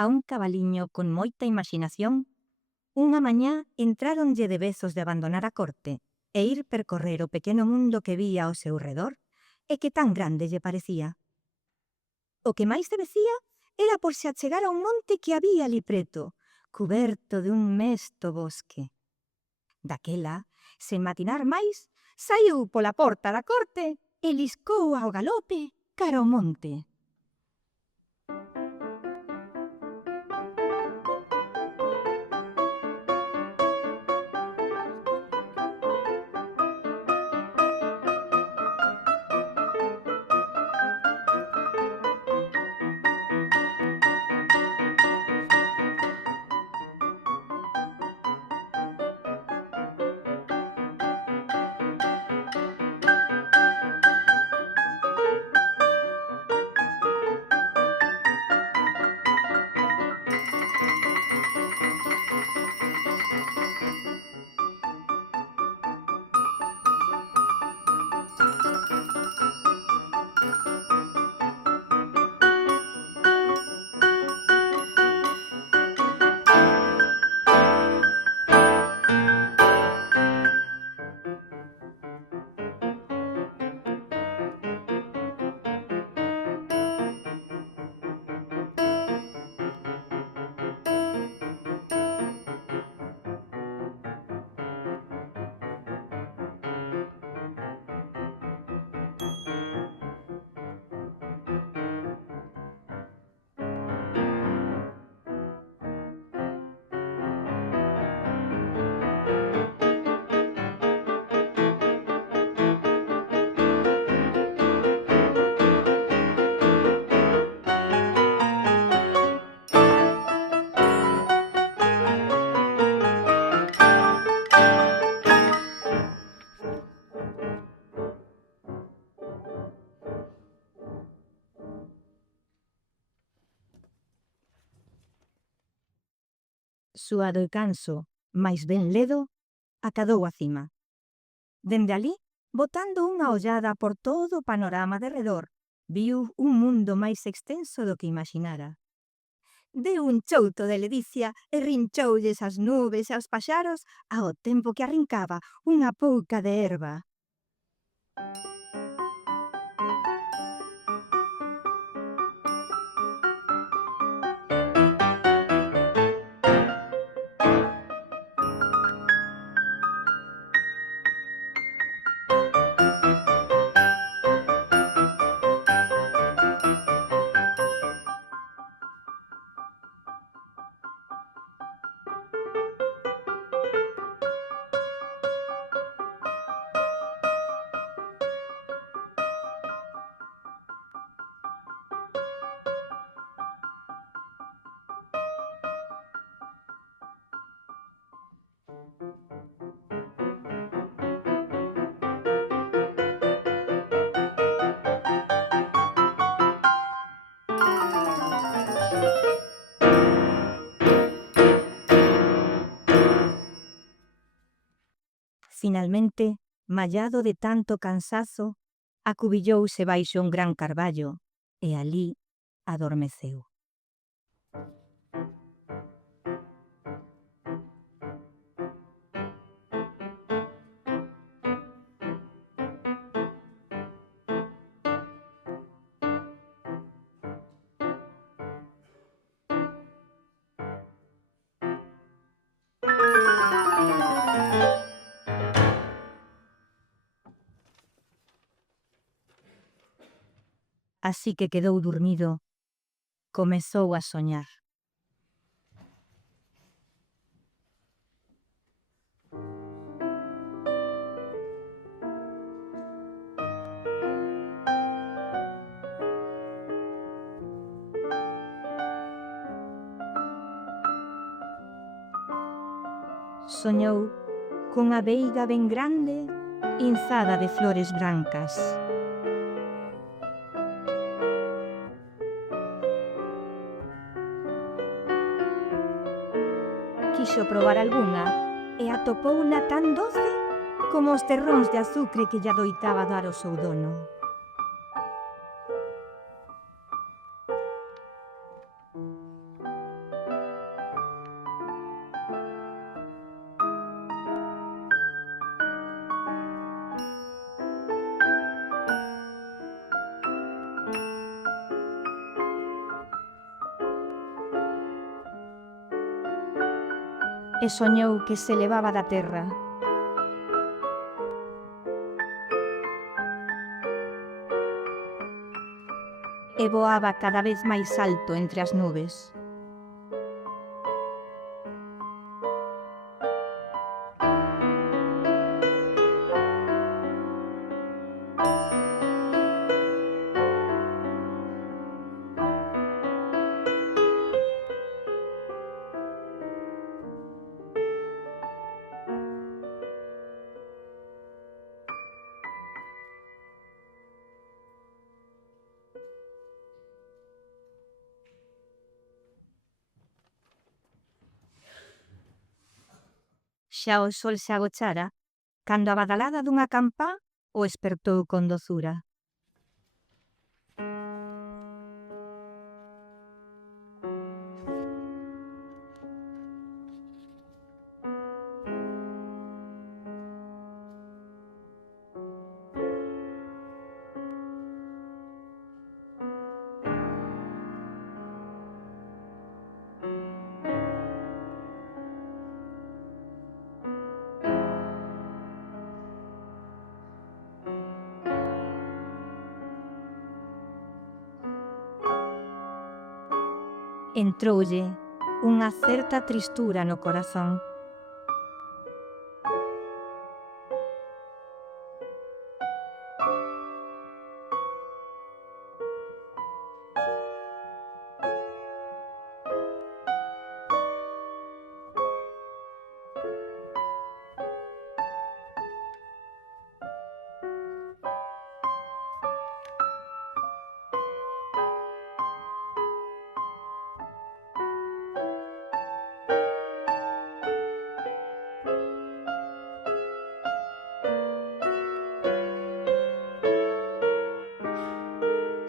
A un cabaliño con moita imaxinación, unha mañá entráronlle de vezos de abandonar a corte e ir percorrer o pequeno mundo que vía ao seu redor e que tan grande lle parecía. O que máis se vecía era por se achegar a un monte que había ali preto, cuberto de un mesto bosque. Daquela, sen matinar máis, saiu pola porta da corte e liscou ao galope cara ao monte. Suado e canso, mais ben ledo, acadou a cima. Dende alí, botando unha ollada por todo o panorama de redor, viu un mundo máis extenso do que imaxinara. Deu un chouto de ledicia e rinchoulles as nubes e aos paxaros ao tempo que arrincaba unha pouca de herba. Finalmente, mallado de tanto cansazo, acubillouse baixo un gran carballo e alí adormeceu. Así que quedou durmido, comezou a soñar. Soñou cunha veiga ben grande, inzada de flores brancas. Quixo probar algunha e atopouna tan doce como os terróns de azucre que lle adoitaba dar o seu dono. e soñou que se levaba da terra. E voaba cada vez máis alto entre as nubes. Xa o sol se agochara, cando a badalada dunha campá o espertou con dozura. Entroulle unha certa tristura no corazón.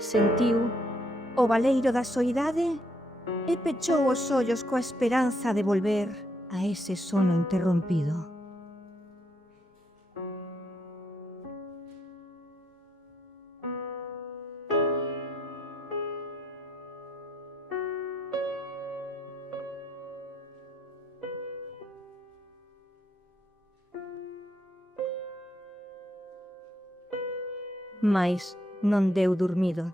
Sentiu o baleiro da soidade e pechou os ollos coa esperanza de volver a ese sono interrompido. Mais non deu durmido.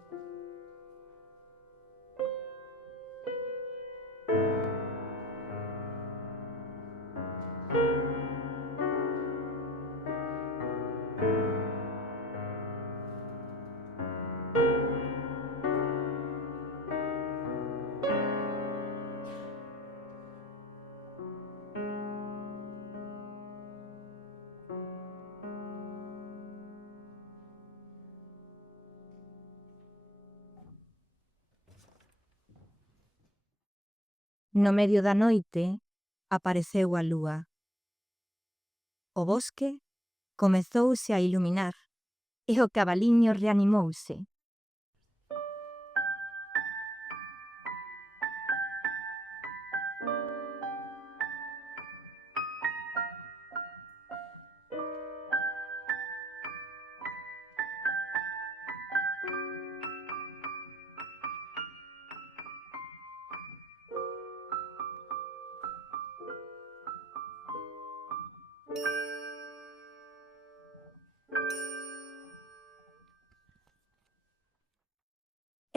No medio da noite apareceu a lúa. O bosque comezouse a iluminar e o cabaliño reanimouse.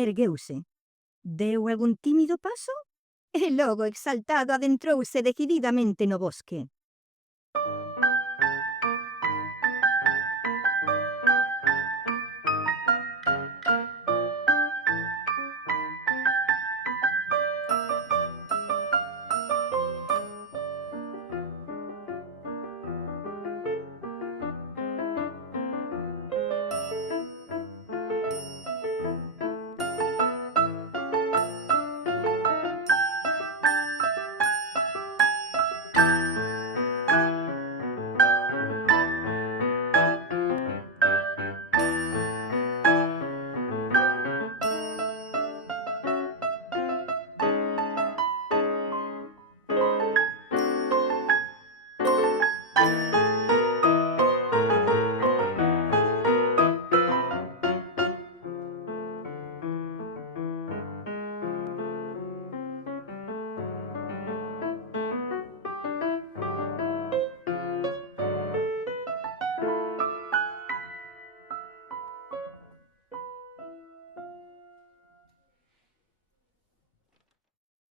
Ergueuse, deu algún tímido paso e logo exaltado adentrouse decididamente no bosque.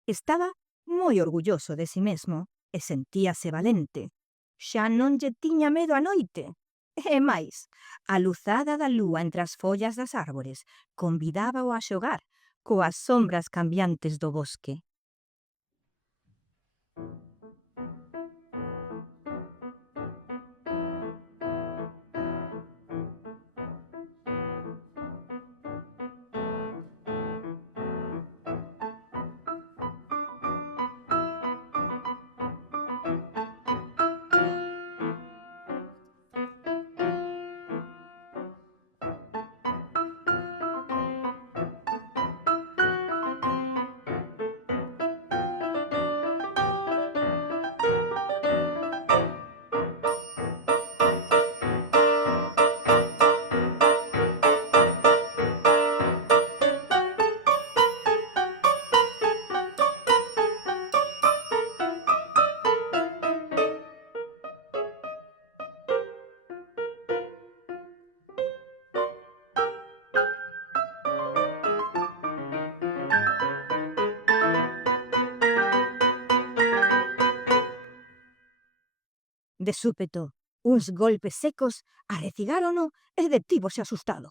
Estaba moi orgulloso de si mesmo e sentíase valente. Xa non lle tiña medo á noite. E máis, a luzada da lúa entre as follas das árbores convidábao a xogar coas sombras cambiantes do bosque. De súpeto, uns golpes secos arrecigárono e detívose asustado.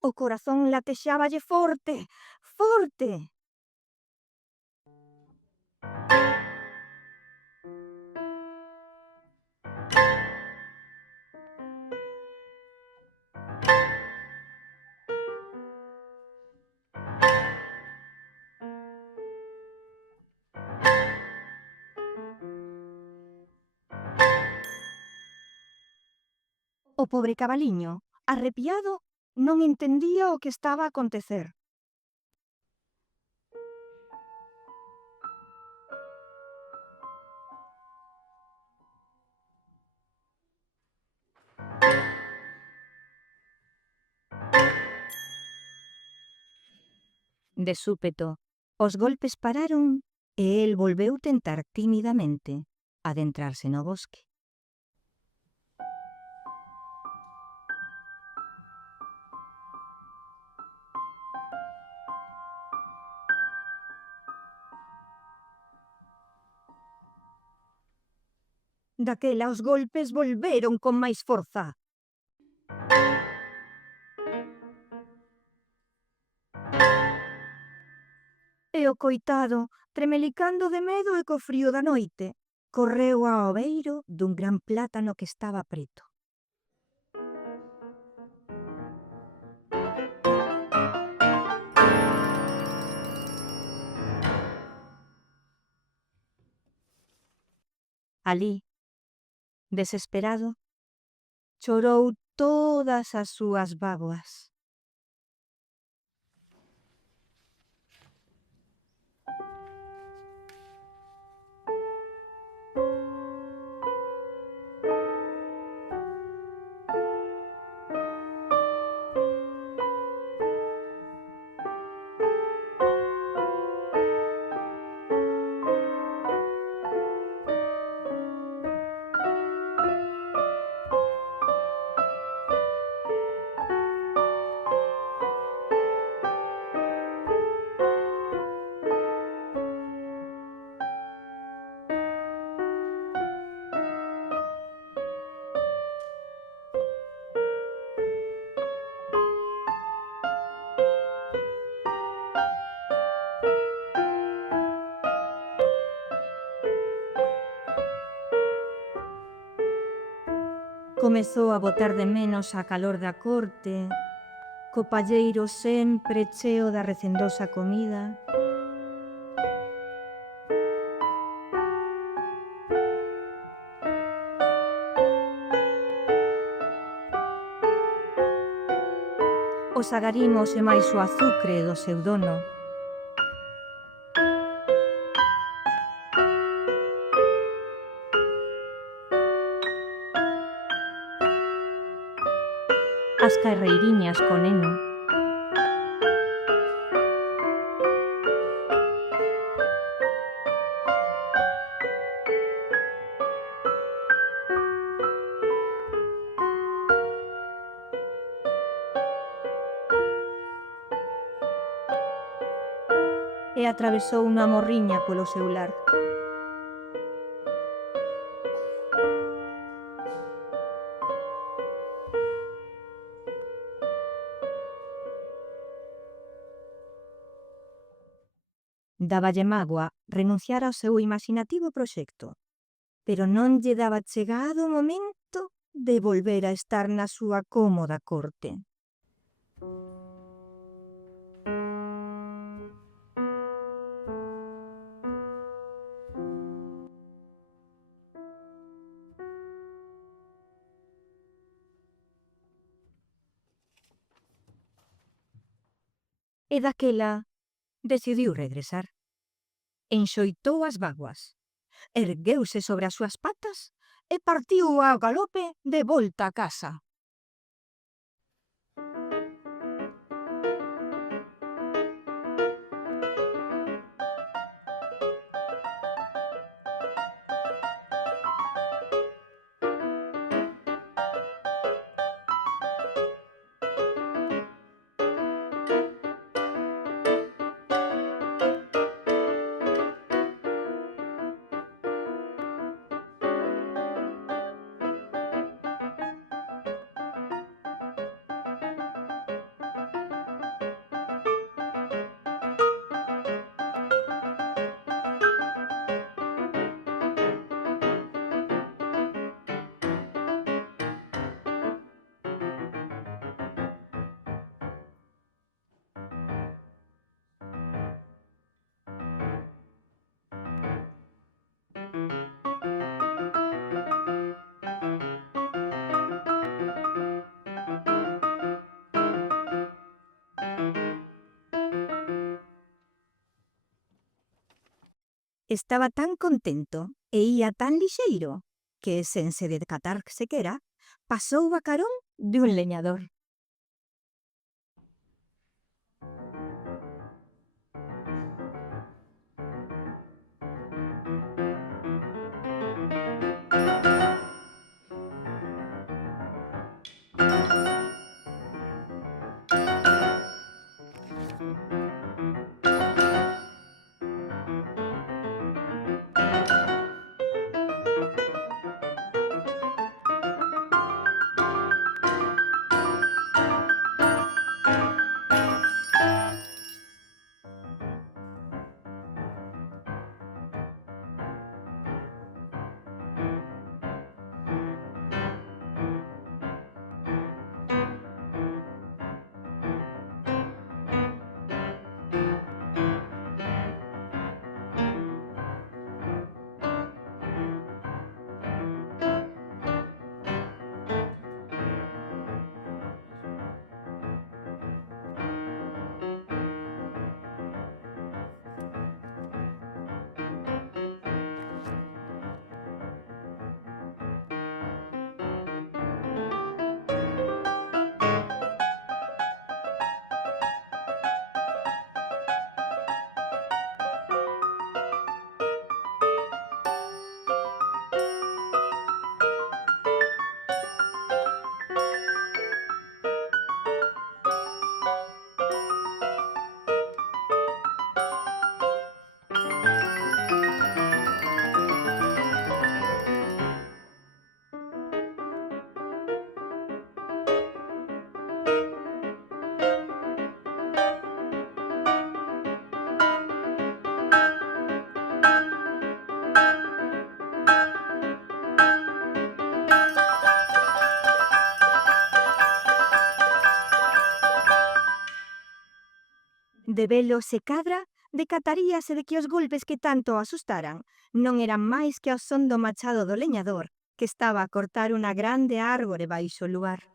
O corazón latexáballe forte, forte. O pobre cabaliño, arrepiado, non entendía o que estaba a acontecer. De súpeto, os golpes pararon e el volveu tentar tímidamente adentrarse no bosque. Daquela os golpes volveron con máis forza. E o coitado, tremelicando de medo e co frío da noite, correu ao beiro dun gran plátano que estaba preto. Alí, desesperado, chorou todas as súas bágoas. Comezou a botar de menos a calor da corte, co palleiro sempre cheo da recendosa comida. Os agarimos e máis o azucre do seu dono. As carreiriñas co neno. e atravesou unha morriña polo seu lar. Dáballe mágoa renunciar ao seu imaxinativo proxecto, pero non lle daba chegado o momento de volver a estar na súa cómoda corte. E daquela decidiu regresar. Enxoitou as bágoas, ergueuse sobre as súas patas e partiu ao galope de volta a casa. Estaba tan contento e ía tan lixeiro que, sen se decatar sequera, pasou a carón de un leñador. De velo se cadra, decataríase de que os golpes que tanto o asustaran non eran máis que ao son do machado do leñador que estaba a cortar unha grande árbore baixo o luar.